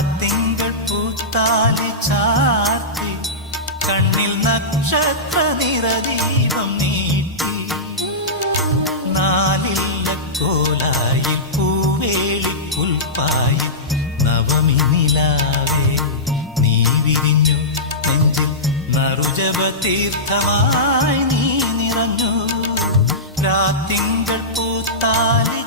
രാത്തിങ്കൾ പൂത്താലി ചാർത്തി കണ്ണിൽ നക്ഷത്ര നിറദീപം നീട്ടി നാലില്ല കോലായി പൂവേളി പുൽപ്പായി നവമി നിലാവേ നീ വിരിഞ്ഞു നെഞ്ചിൽ നറുജപ തീർത്ഥമായി നീ നിറഞ്ഞു രാത്തിങ്കൾ പൂത്താലി